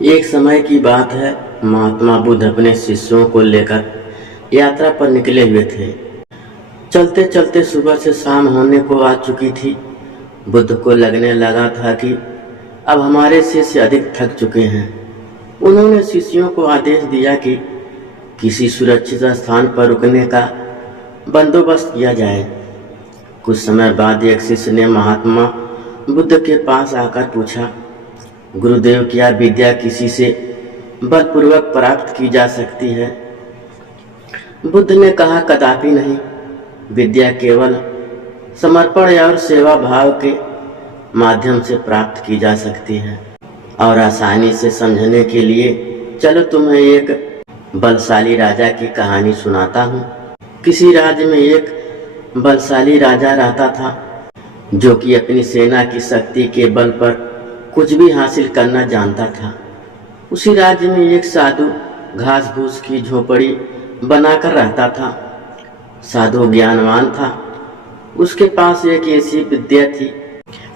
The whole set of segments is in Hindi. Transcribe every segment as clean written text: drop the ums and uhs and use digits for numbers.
एक समय की बात है। महात्मा बुद्ध अपने शिष्यों को लेकर यात्रा पर निकले हुए थे। चलते चलते सुबह से शाम होने को आ चुकी थी। बुद्ध को लगने लगा था कि अब हमारे शिष्य अधिक थक चुके हैं। उन्होंने शिष्यों को आदेश दिया कि किसी सुरक्षित स्थान पर रुकने का बंदोबस्त किया जाए। कुछ समय बाद एक शिष्य ने महात्मा बुद्ध के पास आकर पूछा, गुरुदेव, क्या विद्या किसी से बलपूर्वक प्राप्त की जा सकती है? बुद्ध ने कहा, कदापि नहीं। विद्या केवल समर्पण और सेवा भाव के माध्यम से प्राप्त की जा सकती है। और आसानी से समझने के लिए चलो तुम्हें एक बलशाली राजा की कहानी सुनाता हूँ। किसी राज्य में एक बलशाली राजा रहता था, जो कि अपनी सेना की शक्ति के बल पर कुछ भी हासिल करना जानता था। उसी राज्य में एक साधु घास फूस की झोपड़ी बनाकर रहता था। साधु ज्ञानवान था। उसके पास एक ऐसी विद्या थी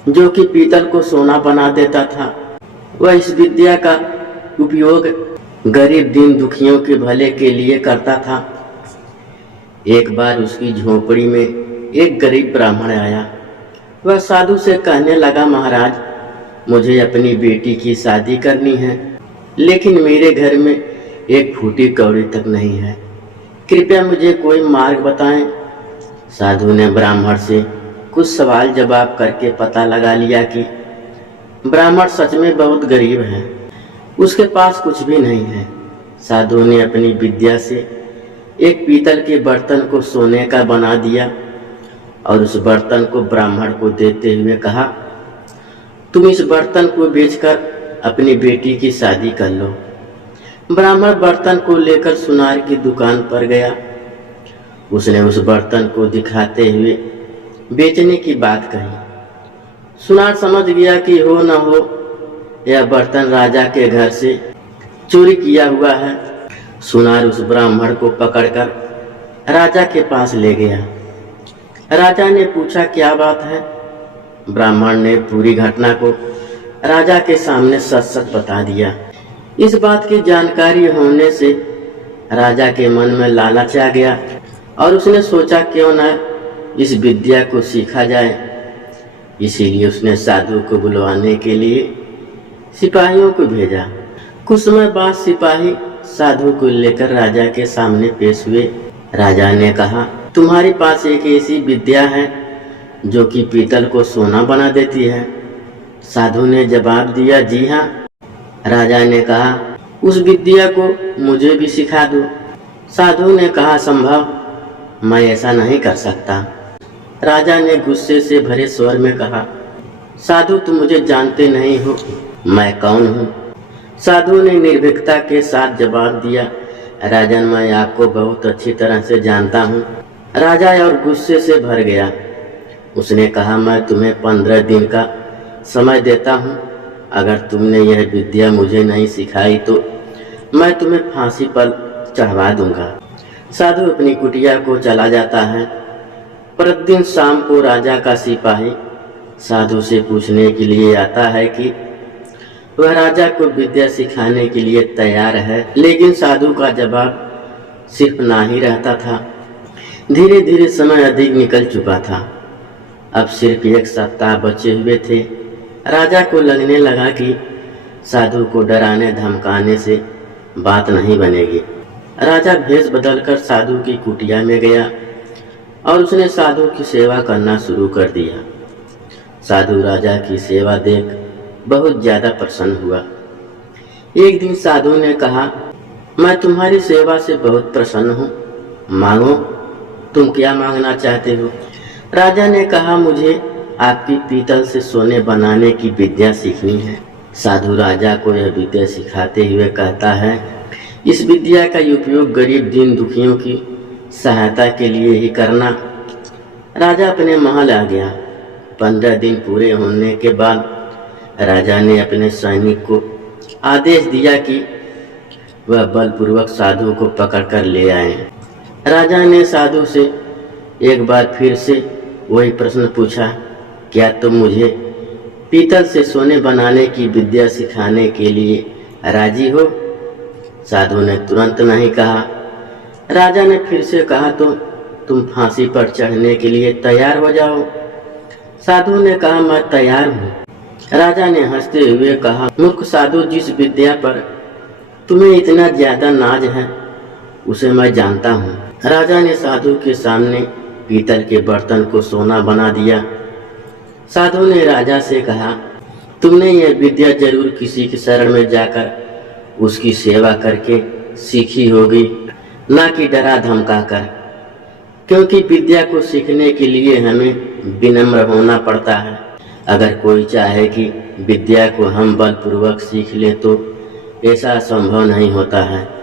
जो कि पीतल को सोना बना देता था। वह इस विद्या का उपयोग गरीब दीन दुखियों के भले के लिए करता था। एक बार उसकी झोपड़ी में एक गरीब ब्राह्मण आया। वह साधु से कहने लगा, महाराज, मुझे अपनी बेटी की शादी करनी है, लेकिन मेरे घर में एक फूटी कौड़ी तक नहीं है। कृपया मुझे कोई मार्ग बताएं। साधु ने ब्राह्मण से कुछ सवाल जवाब करके पता लगा लिया कि ब्राह्मण सच में बहुत गरीब है। उसके पास कुछ भी नहीं है। साधु ने अपनी विद्या से एक पीतल के बर्तन को सोने का बना दिया और उस बर्तन को ब्राह्मण को देते हुए कहा, तुम इस बर्तन को बेचकर अपनी बेटी की शादी कर लो। ब्राह्मण बर्तन को लेकर सुनार की दुकान पर गया। उसने उस बर्तन को दिखाते हुए बेचने की बात कही। सुनार समझ गया कि हो न हो यह बर्तन राजा के घर से चोरी किया हुआ है। सुनार उस ब्राह्मण को पकड़कर राजा के पास ले गया। राजा ने पूछा, क्या बात है? ब्राह्मण ने पूरी घटना को राजा के सामने सच सच बता दिया। इस बात की जानकारी होने से राजा के मन में लालच आ गया और उसने सोचा, क्यों न इस विद्या को सीखा जाए। इसीलिए उसने साधु को बुलवाने के लिए सिपाहियों को भेजा। कुछ समय बाद सिपाही साधु को लेकर राजा के सामने पेश हुए। राजा ने कहा, तुम्हारे पास एक ऐसी विद्या है जो कि पीतल को सोना बना देती है। साधु ने जवाब दिया, जी हाँ। राजा ने कहा, उस विद्या को मुझे भी सिखा दो। साधु ने कहा, संभव, मैं ऐसा नहीं कर सकता। राजा ने गुस्से से भरे स्वर में कहा, साधु, तुम मुझे जानते नहीं हो, मैं कौन हूँ? साधु ने निर्भीकता के साथ जवाब दिया, राजन, मैं आपको बहुत अच्छी तरह से जानता हूँ। राजा और गुस्से से भर गया। उसने कहा, मैं तुम्हें 15 दिन का समय देता हूँ। अगर तुमने यह विद्या मुझे नहीं सिखाई तो मैं तुम्हें फांसी पर चढ़वा दूंगा। साधु अपनी कुटिया को चला जाता है। प्रतिदिन शाम को राजा का सिपाही साधु से पूछने के लिए आता है कि वह राजा को विद्या सिखाने के लिए तैयार है, लेकिन साधु का जवाब सिर्फ ना ही रहता था। धीरे धीरे समय अधिक निकल चुका था। अब सिर्फ एक सप्ताह बचे हुए थे। राजा को लगने लगा कि साधु को डराने धमकाने से बात नहीं बनेगी। राजा भेष बदलकर साधु की कुटिया में गया और उसने साधु की सेवा करना शुरू कर दिया। साधु राजा की सेवा देख बहुत ज्यादा प्रसन्न हुआ। एक दिन साधु ने कहा, मैं तुम्हारी सेवा से बहुत प्रसन्न हूँ, मांगो, तुम क्या मांगना चाहते हो? राजा ने कहा, मुझे आपकी पीतल से सोने बनाने की विद्या सीखनी है। साधु राजा को यह विद्या सिखाते हुए कहता है, इस विद्या का उपयोग गरीब दीन दुखियों की सहायता के लिए ही करना। राजा अपने महल आ गया। 15 दिन पूरे होने के बाद राजा ने अपने सैनिक को आदेश दिया कि वह बलपूर्वक साधु को पकड़कर ले आए। राजा ने साधु से एक बार फिर से वही प्रश्न पूछा, क्या तुम मुझे पीतल से सोने बनाने की विद्या सिखाने के लिए राजी हो? साधु ने तुरंत नहीं कहा। राजा ने फिर से कहा, तो तुम फांसी पर चढ़ने के लिए तैयार हो जाओ। साधु ने कहा, मैं तैयार हूँ। राजा ने हंसते हुए कहा, मूर्ख साधु, जिस विद्या पर तुम्हें इतना ज्यादा नाज है उसे मैं जानता हूँ। राजा ने साधु के सामने पीतल के बर्तन को सोना बना दिया। साधु ने राजा से कहा, तुमने यह विद्या जरूर किसी के शरण में जाकर उसकी सेवा करके सीखी होगी, ना कि डरा धमका कर, क्योंकि विद्या को सीखने के लिए हमें विनम्र होना पड़ता है। अगर कोई चाहे कि विद्या को हम बलपूर्वक सीख लें तो ऐसा संभव नहीं होता है।